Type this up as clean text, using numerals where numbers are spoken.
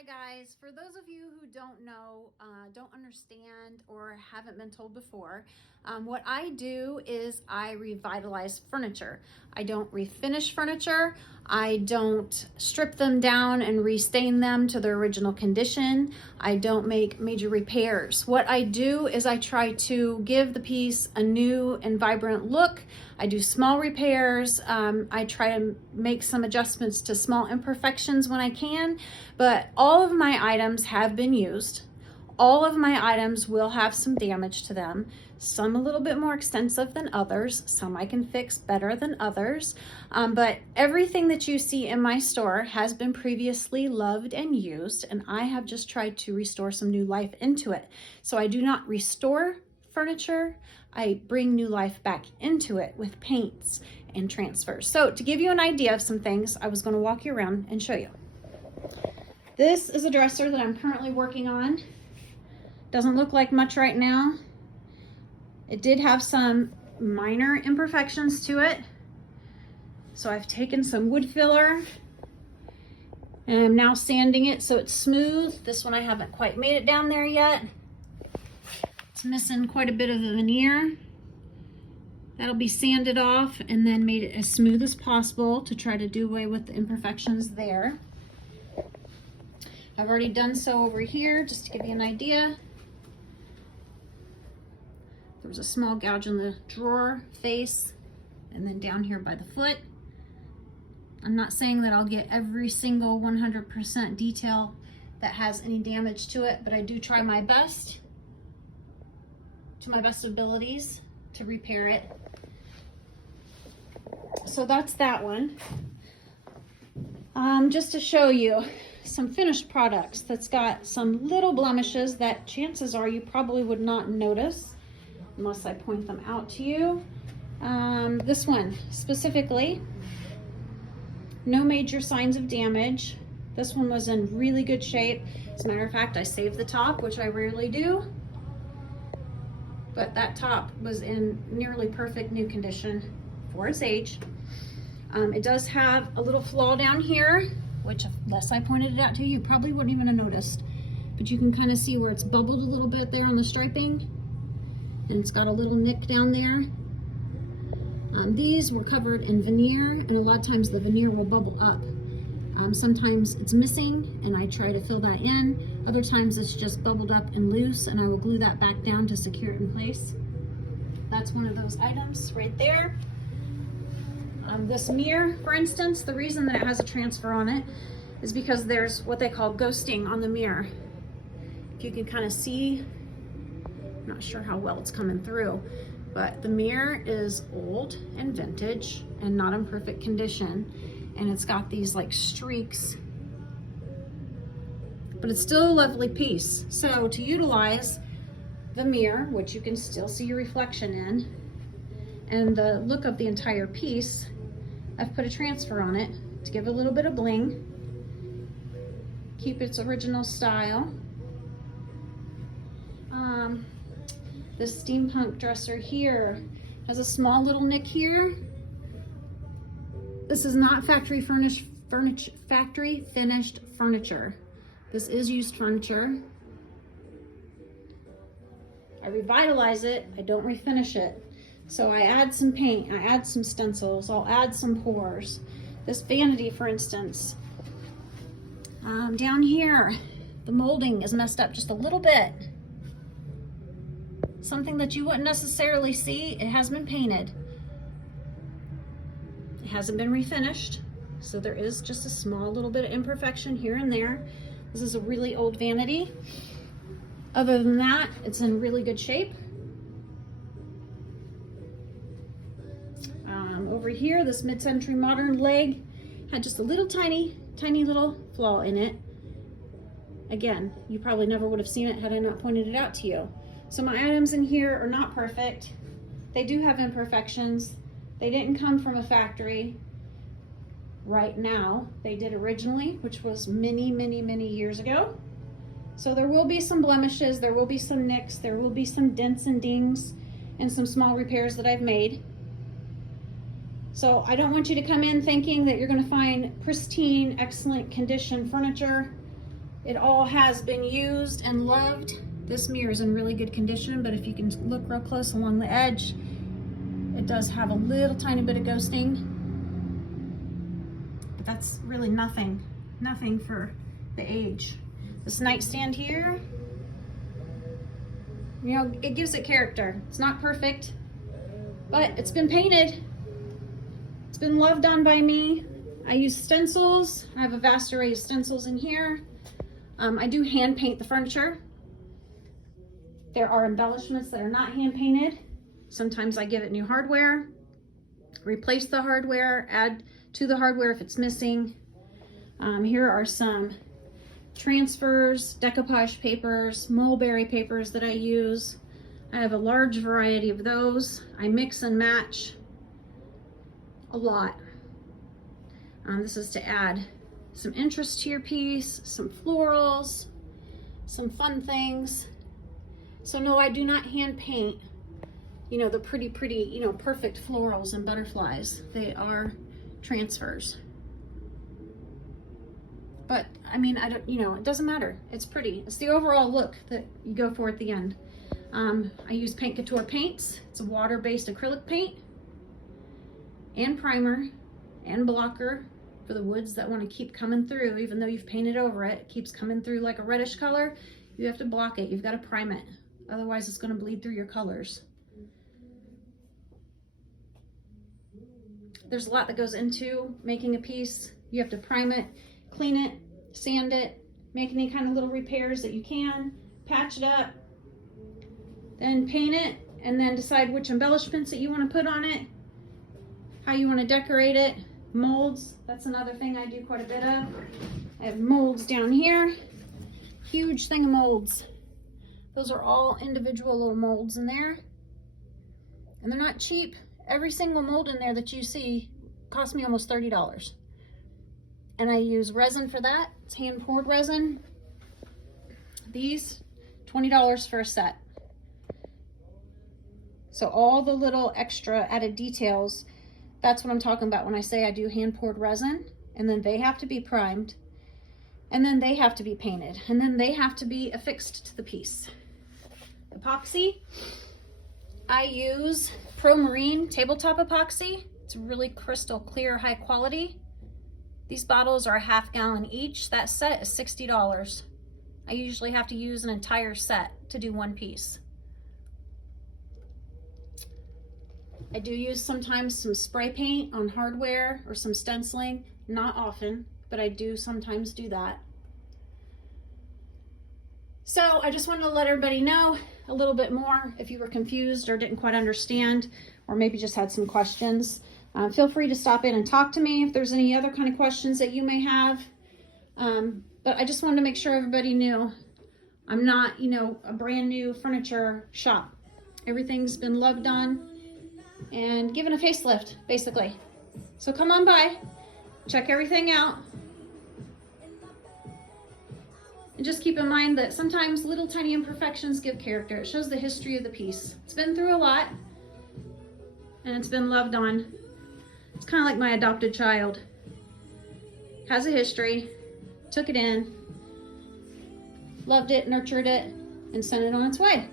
Hi guys, for those of you who don't know, don't understand, or haven't been told before, what I do is I revitalize furniture. I don't refinish furniture. I don't strip them down and restain them to their original condition. I don't make major repairs. What I do is I try to give the piece a new and vibrant look. I do small repairs. I try to make some adjustments to small imperfections when I can, but all of my items have been used. All of my items will have some damage to them, some a little bit more extensive than others, some I can fix better than others, but everything that you see in my store has been previously loved and used, and I have just tried to restore some new life into it. So I do not restore furniture, I bring new life back into it with paints and transfers. So to give you an idea of some things, I was going to walk you around and show you. This is a dresser that I'm currently working on. Doesn't look like much right now. It did have some minor imperfections to it. So I've taken some wood filler and I'm now sanding it so it's smooth. This one I haven't quite made it down there yet. It's missing quite a bit of the veneer. That'll be sanded off and then made it as smooth as possible to try to do away with the imperfections there. I've already done so over here just to give you an idea. There was a small gouge in the drawer face and then down here by the foot. I'm not saying that I'll get every single 100% detail that has any damage to it, but I do try my best, to my best abilities, to repair it. So that's that one. Just to show you some finished products that's got some little blemishes that chances are you probably would not notice unless I point them out to you. This one specifically, no major signs of damage. This one was in really good shape. As a matter of fact, I saved the top, which I rarely do, but that top was in nearly perfect new condition for its age. It does have a little flaw down here, which unless I pointed it out to you, you probably wouldn't even have noticed, but you can kind of see where it's bubbled a little bit there on the striping, and it's got a little nick down there. These were covered in veneer, and a lot of times the veneer will bubble up. Sometimes it's missing and I try to fill that in. Other times it's just bubbled up and loose and I will glue that back down to secure it in place. That's one of those items right there. This mirror, for instance, the reason that it has a transfer on it is because there's what they call ghosting on the mirror. If you can kind of see, I'm not sure how well it's coming through, but the mirror is old and vintage and not in perfect condition. And it's got these like streaks, but it's still a lovely piece. So to utilize the mirror, which you can still see your reflection in, and the look of the entire piece, I've put a transfer on it to give a little bit of bling, keep its original style. This steampunk dresser here has a small little nick here. This is not factory finished furniture. This is used furniture. I revitalize it, I don't refinish it. So I add some paint, I add some stencils, I'll add some pours. This vanity, for instance, down here, the molding is messed up just a little bit. Something that you wouldn't necessarily see, it has been painted. It hasn't been refinished, so there is just a small little bit of imperfection here and there. This is a really old vanity. Other than that, it's in really good shape. Over here, this mid-century modern leg had just a little tiny little flaw in it. Again, you probably never would have seen it had I not pointed it out to you. So my items in here are not perfect. They do have imperfections. They didn't come from a factory right now. They did originally, which was many years ago. So there will be some blemishes, there will be some nicks, there will be some dents and dings, and some small repairs that I've made. So I don't want you to come in thinking that you're going to find pristine, excellent condition furniture. It all has been used and loved. This mirror is in really good condition, but if you can look real close along the edge, it does have a little tiny bit of ghosting. But that's really nothing for the age. This nightstand here, you know, it gives it character. It's not perfect, but it's been painted. It's been loved on by me. I use stencils. I have a vast array of stencils in here. I do hand paint the furniture. There are embellishments that are not hand painted. Sometimes I give it new hardware, replace the hardware, add to the hardware if it's missing. Here are some transfers, decoupage papers, mulberry papers that I use. I have a large variety of those. I mix and match a lot. This is to add some interest to your piece, some florals, some fun things. So no, I do not hand paint, you know, the pretty, you know, perfect florals and butterflies. They are transfers. But I mean, I don't, you know, it doesn't matter. It's pretty. It's the overall look that you go for at the end. I use Paint Couture paints. It's a water-based acrylic paint and primer and blocker for the woods that want to keep coming through. Even though you've painted over it, it keeps coming through like a reddish color. You have to block it. You've got to prime it. Otherwise, it's going to bleed through your colors. There's a lot that goes into making a piece. You have to prime it, clean it, sand it, make any kind of little repairs that you can, patch it up, then paint it, and then decide which embellishments that you want to put on it, how you want to decorate it. Molds, that's another thing I do quite a bit of. I have molds down here, huge thing of molds. Those are all individual little molds in there, and they're not cheap. Every single mold in there that you see cost me almost $30. And I use resin for that. It's hand poured resin. These, $20 for a set. So all the little extra added details, that's what I'm talking about when I say I do hand poured resin. And then they have to be primed. And then they have to be painted. And then they have to be affixed to the piece. Epoxy, I use Pro Marine tabletop epoxy. It's really crystal clear, high quality. These bottles are a half gallon each. That set is $60. I usually have to use an entire set to do one piece. I do use sometimes some spray paint on hardware or some stenciling. Not often, but I do sometimes do that. So I just wanted to let everybody know a little bit more if you were confused or didn't quite understand, or maybe just had some questions. Feel free to stop in and talk to me if there's any other kind of questions that you may have. But I just wanted to make sure everybody knew I'm not, you know, a brand new furniture shop. Everything's been loved on and given a facelift, basically. So come on by, check everything out. And just keep in mind that sometimes little tiny imperfections give character. It shows the history of the piece. It's been through a lot and it's been loved on. It's kind of like my adopted child. Has a history, took it in, loved it, nurtured it, and sent it on its way.